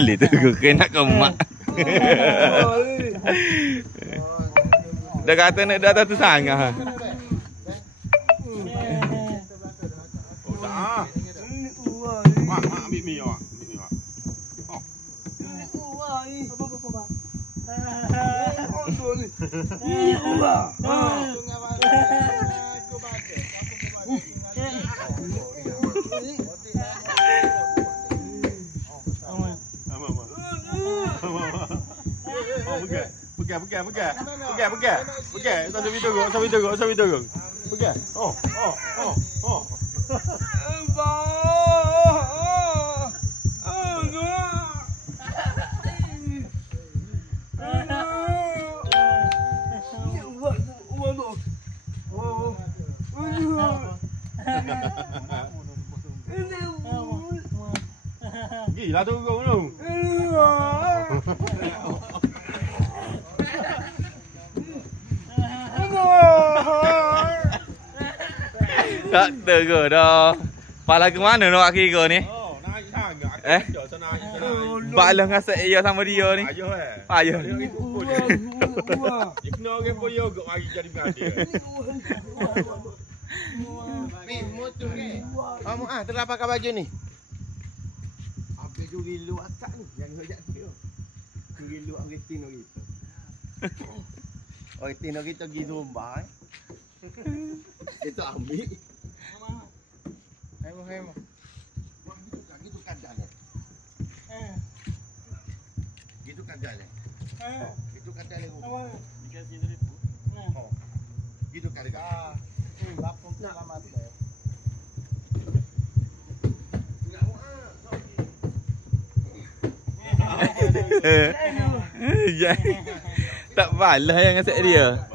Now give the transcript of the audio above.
Li tu kena ke mak. Dah kata nak dah tu sangat ha. Oh dah. Mak ambil mi awak. Ambil mi awak. Oh. Pergi. Sambil turun. Pergi. Oh. Gila turun tu. Tak teruk dah. Pala ke mana nak kira ni? Oh, naik sangat. Sana. Balah ngasak ia sama dia ni. Ayuh Ayuh. Dia kena orang pun dia agak mari jadi pengadil. Ni motor ke? Terus pakai baju ni. Habis tu gilu akak ni yang hojak dia. Gilu Agustin gitu. Oh, Agustin kita pergi zumba. Itu ambil. Hemo. Gitu kadang. Gitu kadang. Itu kadang. Dikasih seribu. Oh. Gitu kadang. Lapang selamat deh. Tak balas yang ngasak dia.